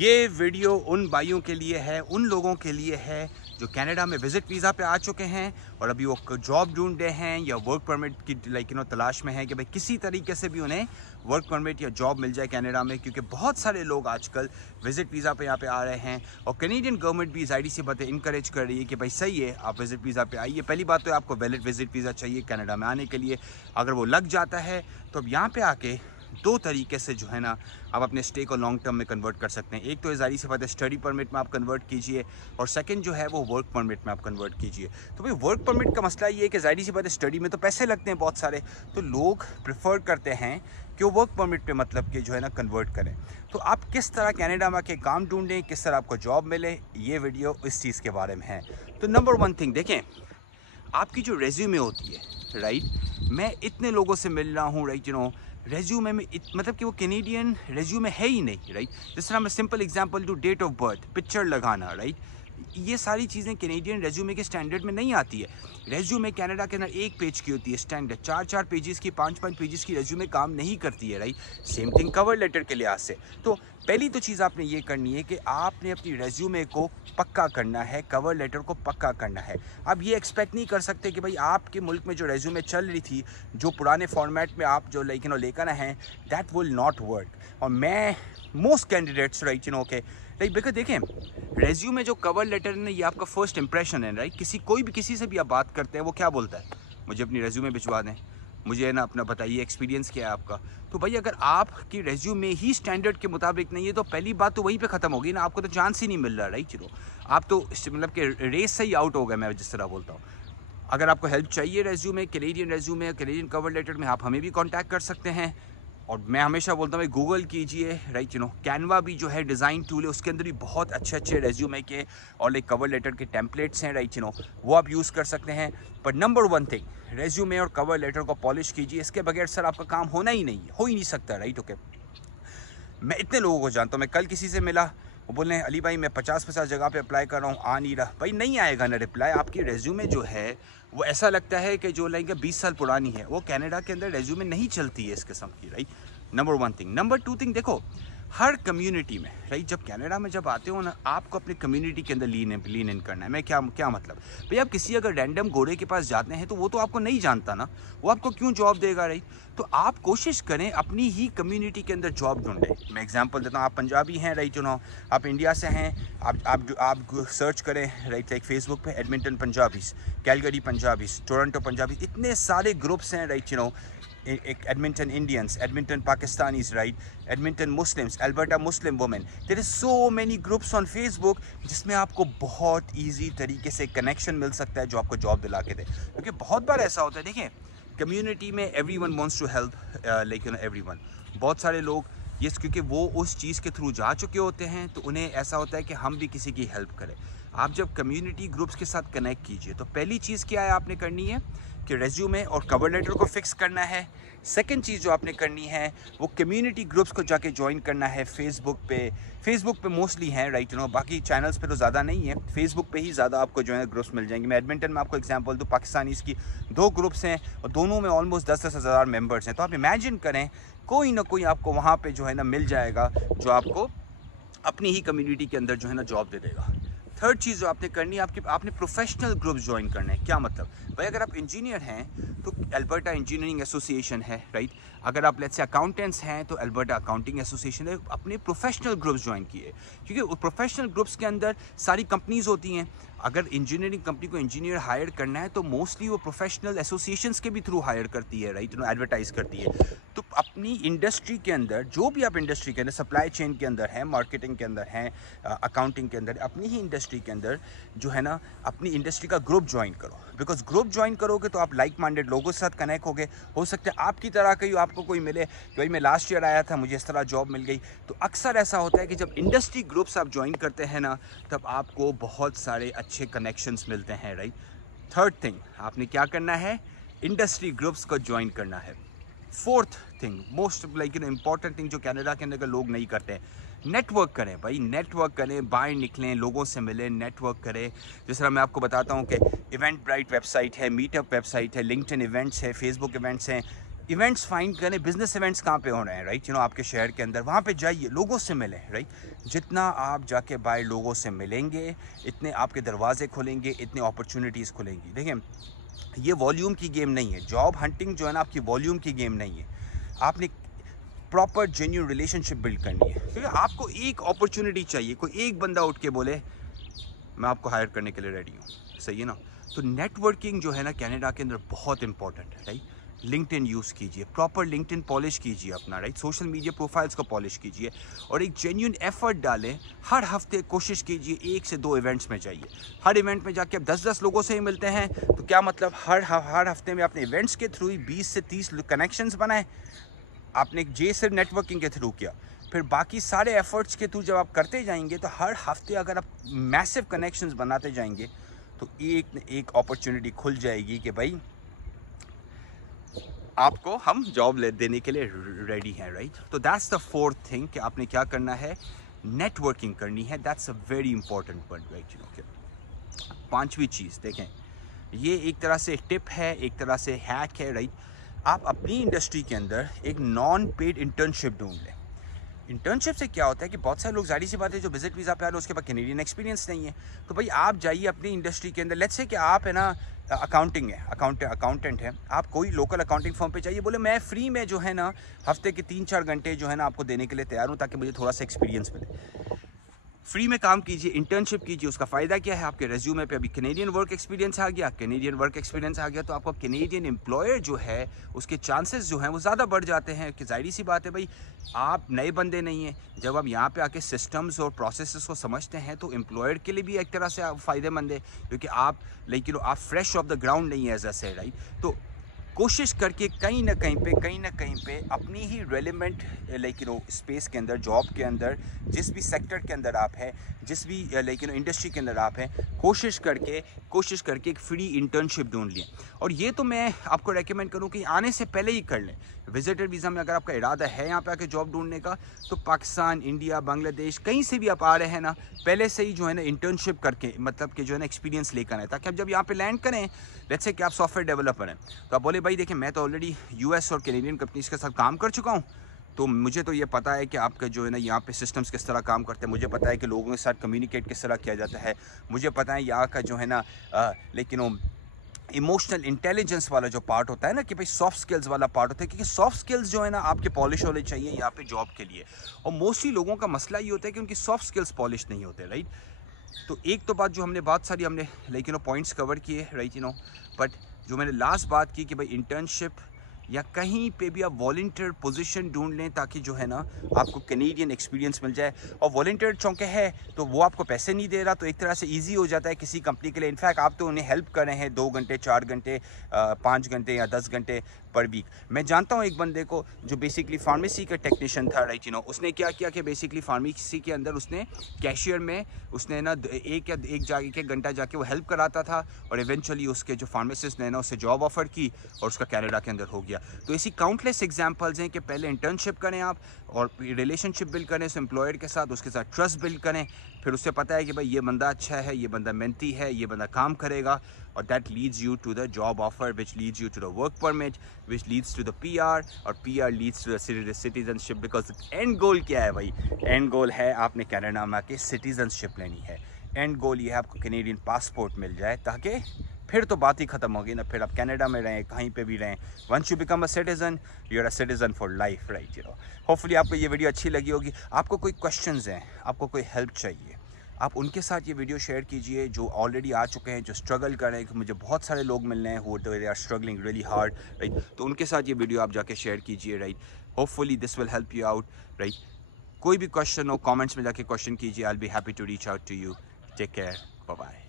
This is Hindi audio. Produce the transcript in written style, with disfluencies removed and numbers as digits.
ये वीडियो उन भाइयों के लिए है, उन लोगों के लिए है जो कनाडा में विजिट वीज़ा पे आ चुके हैं और अभी वो जॉब ढूंढ रहे हैं या वर्क परमिट की तलाश में है कि भाई किसी तरीके से भी उन्हें वर्क परमिट या जॉब मिल जाए कनाडा में, क्योंकि बहुत सारे लोग आजकल विजिट वीज़ा पे यहाँ पे आ रहे हैं और कैनेडियन गवर्नमेंट भी ज़ाहिर सी बातें इंकरेज कर रही है कि भाई सही है आप विजिट वीज़ा पे आइए। पहली बात तो आपको वैलिड विजिट वीज़ा चाहिए कनाडा में आने के लिए। अगर वो लग जाता है तो अब यहाँ पे आके दो तरीके से जो है ना आप अपने स्टे को लॉन्ग टर्म में कन्वर्ट कर सकते हैं। एक तो ज़ाहिर सी बात है स्टडी परमिट में आप कन्वर्ट कीजिए और सेकंड जो है वो वर्क परमिट में आप कन्वर्ट कीजिए। तो भाई वर्क परमिट का मसला ये है कि ज़ाहिर सी बात है स्टडी में तो पैसे लगते हैं बहुत सारे, तो लोग प्रेफर करते हैं कि वो वर्क परमिट पे मतलब कि जो है ना कन्वर्ट करें। तो आप किस तरह कनाडा में आके काम ढूंढें, किस तरह आपको जॉब मिले, ये वीडियो इस चीज़ के बारे में है। तो नंबर वन थिंग देखें, आपकी जो रेज्यूमे होती है राइट, मैं इतने लोगों से मिल रहा हूँ राइट, रेज्यूमे में मतलब कि वो कैनेडियन रेज्यूमे है ही नहीं राइट। जिस तरह मैं सिंपल एग्जांपल दूँ, डेट ऑफ बर्थ, पिक्चर लगाना राइट, ये सारी चीज़ें कैनेडियन रेज्यूमे के स्टैंडर्ड में नहीं आती है। रेज्यूमे कनाडा के अंदर एक पेज की होती है स्टैंडर्ड, 4-4 पेजेस की, 5-5 पेजेस की रेज्यूमे काम नहीं करती है right. Same thing cover letter के लिहाज से। तो पहली तो चीज़ आपने ये करनी है कि आपने अपनी रेज्यूमे को पक्का करना है, कवर लेटर को पक्का करना है। अब ये एक्सपेक्ट नहीं कर सकते कि भाई आपके मुल्क में जो रेज्यूमे चल रही थी, जो पुराने फॉर्मेट में आप जो लेकर आए हैं, दैट विल नॉट वर्क। और मैं मोस्ट कैंडिडेट्स राइट के राइट, बिकॉज देखें रेज्यूमे जो कवर लेटर है ये आपका फर्स्ट इंप्रेशन है राइट। किसी से भी आप बात करते हैं वो क्या बोलता है, मुझे अपनी रेज्यूमे भिजवा दें, मुझे ना अपना बताइए एक्सपीरियंस क्या है आपका। तो भाई अगर आपकी रेज्यूमे ही स्टैंडर्ड के मुताबिक नहीं है तो पहली बात तो वहीं पे ख़त्म होगी ना, आपको तो चांस ही नहीं मिल रहा राइट। आप तो मतलब कि रेस से ही आउट हो गए, मैं जिस तरह बोलता हूँ। अगर आपको हेल्प चाहिए रेज्यूमे, कैनेडियन कवर लेटर में, आप हमें भी कॉन्टैक्ट कर सकते हैं। और मैं हमेशा बोलता हूँ गूगल कीजिए राइट, कैनवा भी जो है डिज़ाइन टूल है, उसके अंदर भी बहुत अच्छे रेज्यूमे के और कवर लेटर के टेम्पलेट्स हैं राइट, वो आप यूज़ कर सकते हैं। पर नंबर वन थिंग, रेज्यूमे और कवर लेटर को पॉलिश कीजिए, इसके बगैर सर आपका काम होना ही नहीं है, हो ही नहीं सकता राइट। ओके, मैं इतने लोगों को जानता हूँ, मैं कल किसी से मिला, वो बोल रहे हैं अली भाई मैं 50 जगह पे अप्लाई कर रहा हूँ, आ नहीं रहा। भाई नहीं आएगा ना रिप्लाई। आपकी रेज्यूमे जो है वो ऐसा लगता है कि जो 20 साल पुरानी है, वो कनाडा के अंदर रेज्यूमे नहीं चलती है इस किस्म की right. Number one thing. Number two thing, देखो हर कम्युनिटी में राइट, जब कनाडा में जब आते हो ना, आपको अपनी कम्युनिटी के अंदर लीन इन करना है। मैं क्या मतलब भाई, आप किसी अगर रैंडम गोरे के पास जाते हैं तो वो तो आपको नहीं जानता ना, वो आपको क्यों जॉब देगा राइट। तो आप कोशिश करें अपनी ही कम्युनिटी के अंदर जॉब ढूंढें। मैं एग्जांपल देता हूँ, आप पंजाबी हैं राइट, आप इंडिया से हैं, आप सर्च करें राइट, लाइक फेसबुक पे Edmonton Punjabis, Calgary Punjabis, Toronto Punjabis, इतने सारे ग्रुप्स हैं right, Edmonton Indians, Edmonton Pakistanis right, Edmonton Muslims, Alberta Muslim women. There is so many groups on Facebook जिसमें आपको बहुत ईजी तरीके से कनेक्शन मिल सकता है जो आपको जॉब दिला के दे। क्योंकि बहुत बार ऐसा होता है, देखें कम्युनिटी में everyone wants to help everyone, बहुत सारे लोग यस, क्योंकि वो उस चीज़ के थ्रू जा चुके होते हैं तो उन्हें ऐसा होता है कि हम भी किसी की हेल्प करें। आप जब कम्युनिटी ग्रुप्स के साथ कनेक्ट कीजिए तो पहली चीज़ क्या है आपने करनी है कि रेज्यूमे और कवर लेटर को फिक्स करना है। सेकंड चीज़ जो आपने करनी है वो कम्युनिटी ग्रुप्स को जाके ज्वाइन करना है फेसबुक पे मोस्टली हैं राइट, बाकी चैनल्स पे तो ज़्यादा नहीं है, फेसबुक पे ही ज़्यादा आपको जो है ग्रुप्स मिल जाएंगे। मैं एडमिंटन में आपको एग्जांपल दूँ, पाकिस्तानीज़ की 2 ग्रुप्स हैं और दोनों में ऑलमोस्ट 10-10 हज़ार मेम्बर्स हैं। तो आप इमेजिन करें कोई ना कोई आपको वहाँ पे जो है ना मिल जाएगा जो आपको अपनी ही कम्युनिटी के अंदर जो है ना जॉब दे देगा। थर्ड चीज़ जो आपने करनी है, आपने प्रोफेशनल ग्रुप ज्वाइन करना है। क्या मतलब भाई, अगर आप इंजीनियर हैं तो अल्बर्टा इंजीनियरिंग एसोसिएशन है राइट, अगर आप लेट्स से अकाउंटेंट्स हैं तो अल्बर्टा अकाउंटिंग एसोसिएशन है। अपने प्रोफेशनल ग्रुप्स ज्वाइन किए, क्योंकि प्रोफेशनल ग्रुप्स के अंदर सारी कंपनीज होती हैं। अगर इंजीनियरिंग कंपनी को इंजीनियर हायर करना है तो मोस्टली वो प्रोफेशनल एसोसिएशंस के भी थ्रू हायर करती है राइट, एडवर्टाइज करती है। तो अपनी इंडस्ट्री के अंदर, जो भी आप इंडस्ट्री के अंदर, सप्लाई चेन के अंदर हैं, मार्केटिंग के अंदर हैं, अकाउंटिंग के अंदर, अपनी ही इंडस्ट्री के अंदर जो है ना अपनी इंडस्ट्री का ग्रुप ज्वाइन करो। बिकॉज ग्रुप ज्वाइन करोगे तो आप लाइक माइंडेड लोगों के साथ कनेक्ट होगे। हो सकता है आपकी तरह का ही आपको कोई मिले कि भाई मैं लास्ट ईयर आया था, मुझे इस तरह जॉब मिल गई। तो अक्सर ऐसा होता है कि जब इंडस्ट्री ग्रुप्स आप ज्वाइन करते हैं ना, तब आपको बहुत सारे अच्छे कनेक्शंस मिलते हैं राइट। थर्ड थिंग आपने क्या करना है, इंडस्ट्री ग्रुप्स को ज्वाइन करना है। Fourth thing, most important thing जो कनाडा के अंदर लोग नहीं करते हैं, नेटवर्क करें भाई, नेटवर्क करें, बाहर निकलें, लोगों से मिलें, नेटवर्क करें। जिस तरह मैं आपको बताता हूँ कि इवेंट ब्राइट वेबसाइट है, मीटअप वेबसाइट है, लिंक्डइन इवेंट्स है, फेसबुक इवेंट्स हैं, इवेंट्स फाइंड करें, बिजनेस इवेंट्स कहाँ पे हो रहे हैं, राइट, आपके शहर के अंदर, वहाँ पे जाइए, लोगों से मिलें, राइट। जितना आप जाके बाहर लोगों से मिलेंगे, इतने आपके दरवाजे खुलेंगे, इतने अपॉर्चुनिटीज़ खुलेंगी। देखिए, ये वॉल्यूम की गेम नहीं है, जॉब हंटिंग जो है ना आपकी वॉल्यूम की गेम नहीं है। आपने प्रॉपर जेन्युइन रिलेशनशिप बिल्ड करनी है, क्योंकि आपको एक अपॉर्चुनिटी चाहिए, कोई एक बंदा उठ के बोले मैं आपको हायर करने के लिए रेडी हूँ, सही है ना। तो नेटवर्किंग जो है ना कनाडा के अंदर बहुत इंपॉर्टेंट है, राइट। लिंक्डइन यूज़ कीजिए, प्रॉपर लिंक्डइन पॉलिश कीजिए अपना, राइट। सोशल मीडिया प्रोफाइल्स को पॉलिश कीजिए और एक जेन्युइन एफर्ट डालें। हर हफ्ते कोशिश कीजिए 1 से 2 इवेंट्स में जाइए। हर इवेंट में जाके आप 10-10 लोगों से ही मिलते हैं तो क्या मतलब, हर हफ्ते में अपने इवेंट्स के थ्रू ही 20 से 30 कनेक्शंस बनाए। आपने जे सिर्फ नेटवर्किंग के थ्रू किया, फिर बाकी सारे एफर्ट्स के थ्रू जब आप करते जाएंगे तो हर हफ्ते अगर आप मैसिव कनेक्शंस बनाते जाएंगे तो एक न एक अपॉर्चुनिटी खुल जाएगी कि भाई आपको हम जॉब देने के लिए रेडी हैं, राइट। तो दैट्स द फोर्थ थिंग कि आपने क्या करना है, नेटवर्किंग करनी है। That's a very important point, right. पांचवी चीज़ देखें, ये एक तरह से टिप है, एक तरह से हैक है, राइट। आप अपनी इंडस्ट्री के अंदर एक नॉन पेड इंटर्नशिप ढूंढ लें। इंटर्नशिप से क्या होता है कि बहुत सारे लोग, जाहिर सी बात है, जो विजिट वीज़ा पे आ रहे हैं उसके पास कैनेडियन एक्सपीरियंस नहीं है। तो भाई आप जाइए अपनी इंडस्ट्री के अंदर, लेट्स से कि आप है ना अकाउंटिंग है, अकाउंटेंट है, आप कोई लोकल अकाउंटिंग फर्म पे जाइए, बोले मैं फ्री में जो है ना हफ्ते के 3-4 घंटे जो है ना आपको देने के लिए तैयार हूँ ताकि मुझे थोड़ा सा एक्सपीरियंस मिले। फ्री में काम कीजिए, इंटर्नशिप कीजिए। उसका फ़ायदा क्या है, आपके रेज्यूमे पे अभी कैनेडियन वर्क एक्सपीरियंस आ गया। कैनेडियन वर्क एक्सपीरियंस आ गया तो आपका कैनेडियन एम्प्लॉयर जो है उसके चांसेस जो हैं वो ज़्यादा बढ़ जाते हैं कि जाहिर सी बात है भाई, आप नए बंदे नहीं हैं। जब आप यहाँ पे आके सिस्टम्स और प्रोसेसेस को समझते हैं तो एम्प्लॉयर के लिए भी एक तरह से फ़ायदेमंद है, क्योंकि आप आप फ्रेश ऑफ द ग्राउंड नहीं है एज अ से, राइट। तो कोशिश करके कहीं ना कहीं पे अपनी ही रेलिवेंट स्पेस के अंदर, जॉब के अंदर, जिस भी सेक्टर के अंदर आप हैं, जिस भी इंडस्ट्री के अंदर आप हैं, कोशिश करके एक फ्री इंटर्नशिप ढूंढ लें। और ये तो मैं आपको रेकमेंड करूँ कि आने से पहले ही कर लें। विजिटर वीज़ा में अगर आपका इरादा है यहाँ पे आके जॉब ढूंढने का, तो पाकिस्तान, इंडिया, बांग्लादेश, कहीं से भी आप आ रहे हैं ना, पहले से ही जो है ना इंटर्नशिप करके, मतलब कि जो है ना एक्सपीरियंस लेकर आए, ताकि आप जब यहाँ पे लैंड करें, लेट्स से कि आप सॉफ्टवेयर डेवलपर हैं, तो आप बोले भाई देखिए मैं तो ऑलरेडी यूएस और कैनेडियन कंपनीज के साथ काम कर चुका हूँ, तो मुझे तो ये पता है कि आपका जो है ना यहाँ पे सिस्टम्स किस तरह काम करते हैं, मुझे पता है कि लोगों के साथ कम्युनिकेट किस तरह किया जाता है, मुझे पता है यहाँ का जो है ना इमोशनल इंटेलिजेंस वाला जो पार्ट होता है ना, कि भाई सॉफ्ट स्किल्स वाला पार्ट होता है, क्योंकि सॉफ्ट स्किल्स जो है ना आपके पॉलिश होने चाहिए यहाँ पे जॉब के लिए। और मोस्टली लोगों का मसला ये होता है कि उनकी सॉफ्ट स्किल्स पॉलिश नहीं होते, राइट। तो एक तो बात जो हमने बहुत सारी पॉइंट्स कवर किए, राइट, बट जो मैंने लास्ट बात की कि भाई इंटर्नशिप या कहीं पे भी आप वॉलंटियर पोजीशन ढूंढ लें, ताकि जो है ना आपको कैनेडियन एक्सपीरियंस मिल जाए। और वॉलंटियर चौंके है तो वो आपको पैसे नहीं दे रहा, तो एक तरह से इजी हो जाता है किसी कंपनी के लिए। इनफैक्ट आप तो उन्हें हेल्प कर रहे हैं 2 घंटे, 4 घंटे, 5 घंटे या 10 घंटे पर वीक। मैं जानता हूँ एक बंदे को जो बेसिकली फार्मेसी का टेक्नीशियन था, राइट, उसने क्या किया कि बेसिकली फार्मेसी के अंदर उसने कैशियर में उसने ना एक घंटा जाके वो हेल्प कराता था, और इवेंचुअली उसके जो फार्मासिस्ट ने ना उससे जॉब ऑफर की और उसका कनाडा के अंदर हो गया। तो ऐसी काउंटलेस एग्जांपल्स हैं कि पहले इंटर्नशिप करें आप और रिलेशनशिप बिल्ड करें उस एम्प्लॉयर के साथ, उसके साथ ट्रस्ट बिल्ड करें, फिर उससे पता है कि भाई ये बंदा अच्छा है, ये बंदा मेहनती है, ये बंदा काम करेगा, और that leads you to the job offer, which leads you to the work permit, which leads to the PR, और PR leads to the citizenship. Because end goal क्या है भाई, एंड गोल है आपने कनाडा में आके सिटीजनशिप लेनी है। एंड गोल ये है आपको कैनेडियन पासपोर्ट मिल जाए, ताकि फिर तो बात ही खत्म होगी ना, फिर आप कनाडा में रहें, कहीं पे भी रहें। Once you become a citizen, you are a citizen for life, right. Hopefully आपको ये वीडियो अच्छी लगी होगी। आपको कोई क्वेश्चंस हैं, आपको कोई हेल्प चाहिए, आप उनके साथ ये वीडियो शेयर कीजिए जो ऑलरेडी आ चुके हैं, जो स्ट्रगल कर रहे हैं। मुझे बहुत सारे लोग मिल रहे हैं who they are struggling really hard, right. तो उनके साथ ये वीडियो आप जाके शेयर कीजिए, right. Hopefully this will help you out, right. कोई भी क्वेश्चन हो कमेंट्स में जाके क्वेश्चन कीजिए, I will be happy to reach out to you. Take care, bye bye.